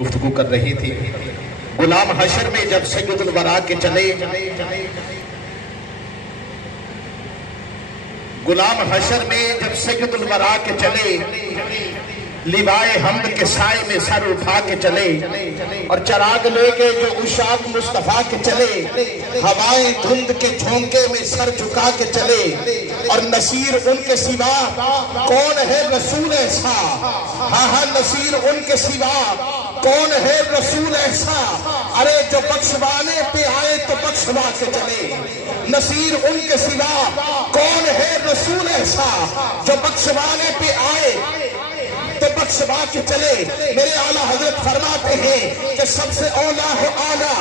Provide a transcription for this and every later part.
گفتگو کر رہی تھی. غلام حشر میں جب سید الورا کے چلے، غلام حشر میں جب سید الورا کے چلے، لیوائے حمد کے سائے میں سر اٹھا کے چلے، اور چراغ لے کے جو عشاق مصطفیٰ کے چلے، ہوائیں دھند کے جھونکے میں سر جھکا کے چلے، اور نصیر ان کے سوا کون ہے رسول ایسا، ہاں نصیر ان کے سوا کون ہے رسول ایسا، ارے جو بخشوانے پہ آئے تو بخشوا کے چلے، نصیر ان کے سوا کون ہے رسول ایسا، جو بخشوانے پہ آئے تو بخشوا کے چلے. میرے اعلیٰ حضرت فرماتے ہیں کہ سب سے اولیٰ ہے اولیٰ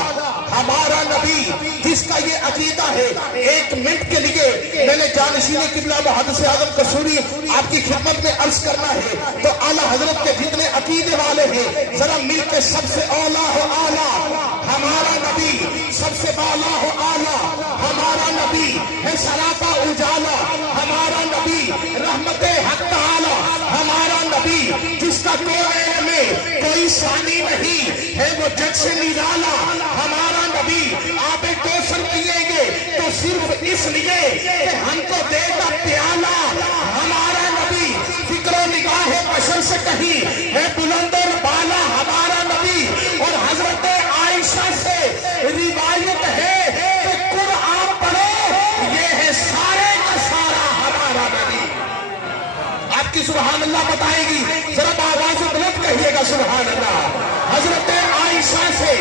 ہمارا نبی، جس کا یہ عقیدہ ہے. ایک منٹ کے لیے میں نے جانشین قبلہ محدث اعظم قصوری آپ کی خدمت میں عرض کرنا ہے، تو اعلیٰ حضرت کے جتنے عقیدے والے ہیں ذرا مل کے سب سے اولیٰ ہے اولیٰ ہمارا نبی، سب سے بالا ہے اعلیٰ ہمارا نبی، ہے سراپا اجالا ہمارا نبی، رحمت حق تعالی ہمارا نبی، جس کا کوئی میں کوئی ثانی نہیں ہے، وہ جگ سے نرالا ہمارا نبی. آپ کوثر پیئیں گے تو صرف اس لیے کہ ہم کو دے گا پیالہ ہمارا نبی. فکر و نگاہ بشر سے کہیں ہے بلند اور بالا ہمارا نبی. اور حضرت عائشہ سے روایت ہے کہ قرآن پڑھو یہ ہے سارے کا سارا ہمارا نبی. آپ کی سبحان اللہ بتائے گی، ذرا آواز بلند کہیے گا سبحان اللہ. حضرت عائشہ سے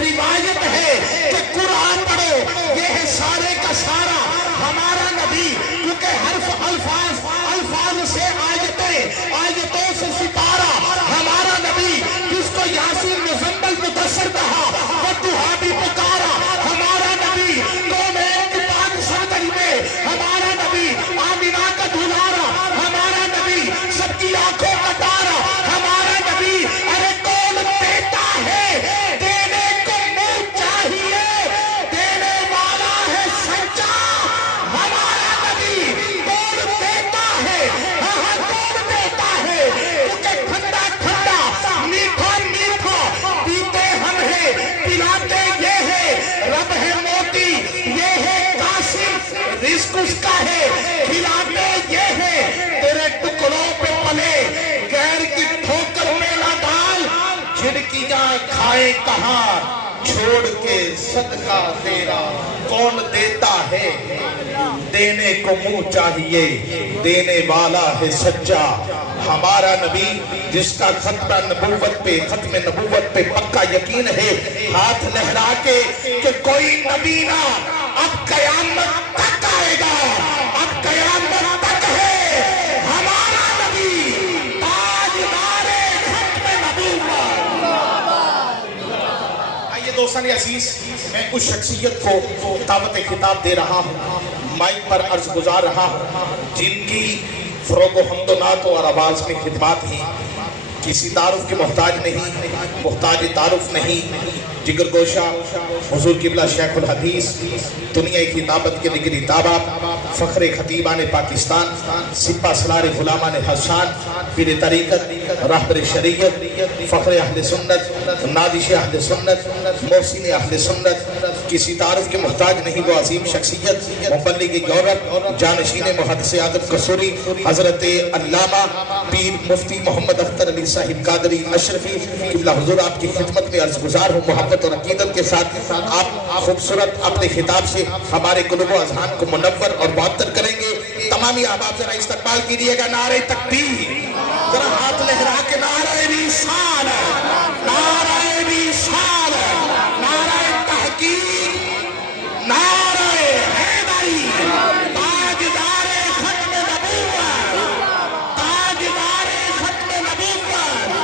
روایت ہے کہ قرآن پڑھو یہ ہے سارے کا سارا ہمارا نبی، کیونکہ حرف الفاظ سے آیتوں سے ستارہ ہمارا نبی، جس کو یاسین مزمل مدثر کہا وہ دعا بھی پکارا ہمارا نبی. قوم کی پاک سرزمین میں ہمارا نبی، آمینہ کا دلارا ہمارا نبی، سب کی آنکھوں کا تارا ہمارا نبی. ارے کون دیتا ہے دینے کو منہ چاہیے، دینے والا ہے سچا ہمارا نبی. کون دیتا ہے، ہاں کون دیتا ہے، کیونکہ ٹھنڈا ٹھنڈا میٹھا میٹھا پیتے ہم ہیں، پلاتے یہ ہے رب ہے موتی، یہ ہے قاسم رزق اس کا ہے، کھلاتے یہ ہے تیرے ٹکڑوں پہ پلے، غیر کی ٹھوکر میں نہ ڈال، جھڑکیاں کھائے کہاں چھوڑ کے صدقہ تیرا کون دیتا ہے. دینے کو منہ چاہیے، دینے والا ہے سچا ہمارا نبی، جس کا ختم نبوت پہ پکا یقین ہے. ہاتھ لہرا کے کہ کوئی نبی نہ اب قیامت تک آئے گا، اب قیامت تک ہے ہمارا نبی، تاجدار ختم نبوت. آئیے دوستان عزیز، میں اس شخصیت کو دعوت خطاب دے رہا ہوں، مائک پر عرض گزار رہا ہوں، جن کی فروغ و حمد و نعت اور آواز میں خدمات ہیں، کسی تعارف کے محتاج نہیں، محتاج تعارف نہیں، جگر گوشہ حضور قبلہ شیخ الحدیث، دنیا کی دعوت کے نگری تابع، فخر خطیبان پاکستان، سپہ سالار غلامان حسان، پیر طریقت، راہبر شریعت، فخر اہل سنت، نادش اہل سنت، محسن اہل سنت، کسی تعارف کے محتاج نہیں، وہ عظیم شخصیت، مبلغ یورپ، جانشین محدث اعظم قصوری، حضرت علامہ پیر مفتی محمد اختر علی صاحب قادری اشرفی قبلہ حضور آپ کی خدمت میں عرض گزار ہوں. محبت اور عقیدت کے ساتھ آپ خوبصورت اپنے خطاب سے ہمارے قلوب و اذہان کو منور اور معطر کریں گے. تمامی احباب ذرا استقبال کیجیے گا نعرہ تکبیر، ذرا ہاتھ لہرا کے نعرہ رسالت، نعرہ رسالت، نعرہ تحقیق، نعرہ حیدری، تاجدار ختم نبوت، تاجدار ختم نبوت،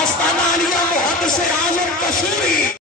آستانہ عالیہ محدث اعظم قصوری.